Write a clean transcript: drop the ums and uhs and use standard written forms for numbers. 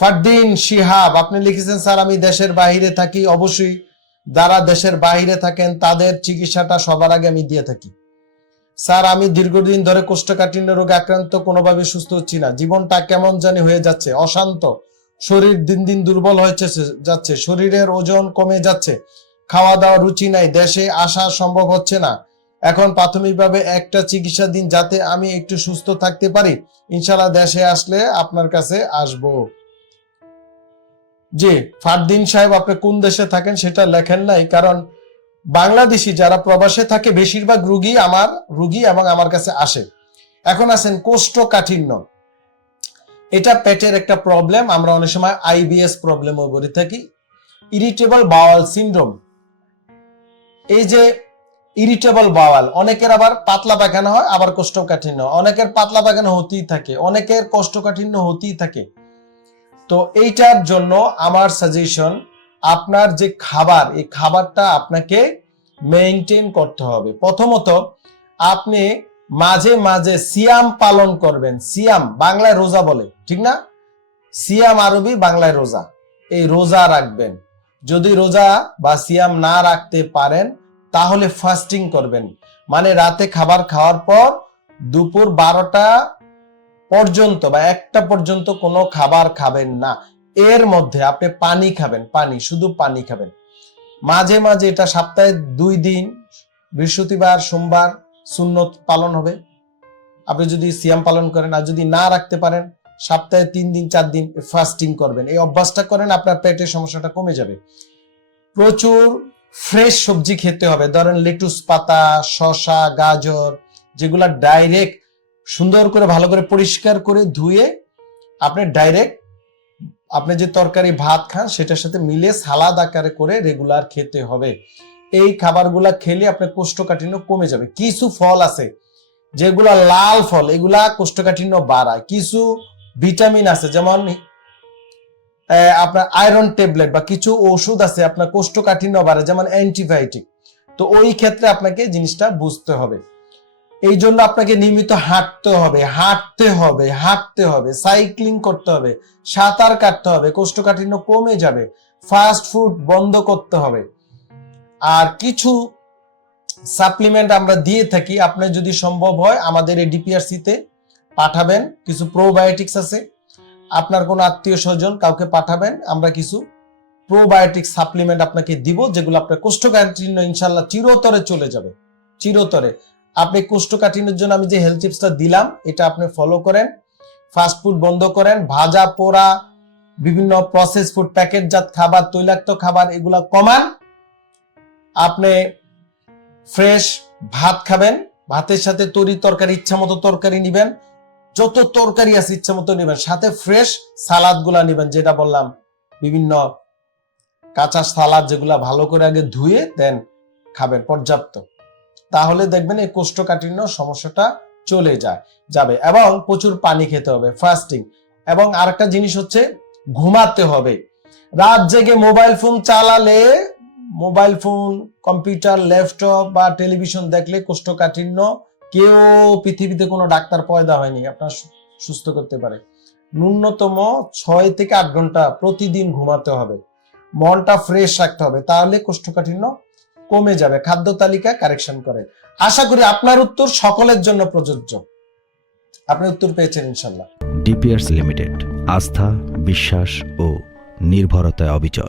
ফারদিন শিহাব আপনি লিখেছেন, স্যার আমি দেশের বাইরে থাকি। অবশ্যই যারা দেশের বাইরে থাকেন তাদের চিকিৎসাটা সবার আগে আমি দিয়ে থাকি। স্যার আমি দীর্ঘদিন ধরে কোষ্ঠকাঠিন্য রোগে আক্রান্ত, কোনোভাবে সুস্থ হচ্ছি না। জীবনটা কেমন জানি হয়ে যাচ্ছে, অশান্ত। শরীর দিন দিন দুর্বল হয়ে যাচ্ছে, শরীরের ওজন কমে যাচ্ছে, খাওয়া দাওয়া রুচি নাই, দেশে আসা সম্ভব হচ্ছে না। এখন প্রাথমিকভাবে একটা চিকিৎসা দিন যাতে আমি একটু সুস্থ থাকতে পারি। ইনশাল্লাহ দেশে আসলে আপনার কাছে আসবো। জি ফারদিন সাহেব, আপনি কোন দেশে থাকেন সেটা লেখেন নাই, কারণ বাংলাদেশি যারা প্রবাসে থাকে বেশিরভাগ রুগী এবং আমার কাছে আসে। এখন আছেন কোষ্ঠকাঠিন্য, এটা পেটের একটা প্রবলেম, আমরা অনেক সময় আইবিএস প্রবলেমও বলে থাকি, ইরিটেবল বাওয়াল সিনড্রোম। এই যে ইরিটেবল বাওয়াল, অনেকের আবার পাতলা পায়খানা হয়, আবার কোষ্ঠকাঠিন্য, অনেকের পাতলা পায়খানা হতেই থাকে, অনেকের কোষ্ঠকাঠিন্য হতেই থাকে। তো এইটার জন্য আমার সাজেশন, আপনার যে খাবার, এই খাবারটা আপনাকে মেইনটেইন করতে হবে। প্রথমত আপনি মাঝে মাঝে সিয়াম পালন করবেন। সিয়াম বাংলায় রোজা বলে, ঠিক না? সিয়াম আরবি, বাংলায় রোজা। এই রোজা রাখবেন। যদি রোজা বা সিয়াম না রাখতে পারেন তাহলে ফাস্টিং করবেন, মানে রাতে খাবার খাওয়ার পর দুপুর 12টা পর্যন্ত বা 1টা পর্যন্ত কোনো খাবার খাবেন না। এর মধ্যে আপনি পানি খাবেন, পানি, শুধু পানি খাবেন। মাঝে মাঝে, এটা সপ্তাহে 2 দিন, বৃহস্পতিবার সোমবার সুন্নত পালন হবে আপনি যদি সিয়াম পালন করেন। আর যদি না রাখতে পারেন সপ্তাহে 3 দিন 4 দিন ফাস্টিং করবেন। এই অভ্যাসটা করেন, আপনার পেটের সমস্যাটা কমে যাবে। প্রচুর ফ্রেশ সবজি খেতে হবে, ধরেন লেটুস পাতা, শসা, গাজর, যেগুলা ডাইরেক্ট সুন্দর করে ভালো করে পরিষ্কার করে ধুয়ে আপনি ডাইরেক্ট আপনি যে তরকারি ভাত খান সেটার সাথে মিলে সালাদ আকারে করে রেগুলার খেতে হবে। এই খাবারগুলা খেলে আপনার কোষ্ঠকাঠিন্য কমে যাবে। কিছু ফল আছে যেগুলা লাল ফল, এগুলা কোষ্ঠকাঠিন্য বাড়ায়। কিছু ভিটামিন আছে, যেমন আপনার আয়রন ট্যাবলেট বা কিছু ওষুধ আছে আপনার কোষ্ঠকাঠিন্য বাড়ায়, যেমন অ্যান্টিবায়োটিক। তো ওই ক্ষেত্রে আপনাকে জিনিসটা বুঝতে হবে। এই জন্য আপনাকে নিয়মিত হাঁটতে হবে, সাইক্লিং করতে হবে, সাঁতার কাটতে হবে, কোষ্ঠকাঠিন্য কমে যাবে। ফাস্ট ফুড বন্ধ করতে হবে। আর কিছু সাপ্লিমেন্ট আমরা দিয়ে থাকি, আপনার যদি সম্ভব হয় আমাদের এই ডিপিআরসি তে পাঠাবেন। কিছু প্রোবায়োটিক্স আছে, আপনার কোনো আত্মীয় স্বজন কাউকে পাঠাবেন, আমরা কিছু প্রোবায়োটিক সাপ্লিমেন্ট আপনাকে দিব, যেগুলো আপনার কোষ্ঠকাঠিন্য ইনশাল্লাহ চিরতরে চলে যাবে, চিরতরে। আপনি কোষ্ঠকাঠিন্যের জন্য আমি যে হেলথ টিপসটা দিলাম এটা আপনি ফলো করেন। ফাস্ট ফুড বন্ধ করেন, ভাজা পোড়া বিভিন্ন প্রসেস ফুড, প্যাকেটজাত খাবার, তৈলাক্ত খাবার এগুলা কমান। আপনি ফ্রেশ ভাত খাবেন, ভাতের সাথে তরি তরকারি, ইচ্ছা মতো তরকারি নিবেন, যত তরকারি আছে ইচ্ছা মতো নিবেন, সাথে ফ্রেশ সালাদ গুলা নিবেন, যেটা বললাম বিভিন্ন কাঁচা সালাদ, যেগুলা ভালো করে আগে ধুয়ে দেন খাবেন পর্যাপ্ত। তাহলে দেখবেন এই কোষ্ঠকাঠিন্য সমস্যাটা চলে যাবে। এবং প্রচুর পানি খেতে হবে, ফাস্টিং। এবং আরেকটা জিনিস হচ্ছে ঘুমাতে হবে। রাত জেগে মোবাইল ফোন চালালে, মোবাইল ফোন, কম্পিউটার, ল্যাপটপ বা টেলিভিশন দেখলে কোষ্ঠকাঠিন্য কেউ পৃথিবীতে কোনো ডাক্তার পয়দা হয়নি আপনার সুস্থ করতে পারে। ন্যূনতম 6 থেকে 8 ঘন্টা প্রতিদিন ঘুমাতে হবে, মনটা ফ্রেশ রাখতে হবে, তাহলে কোষ্ঠকাঠিন্য কমে যাবে। খাদ্য তালিকা কারেকশন করে। আশা করি আপনার উত্তর সকলের জন্য প্রযোজ্য। আপনি উত্তর পেয়েছেন ইনশাল্লাহ। ডিপিআরসি লিমিটেড, আস্থা, বিশ্বাস ও নির্ভরতায় অবিচল।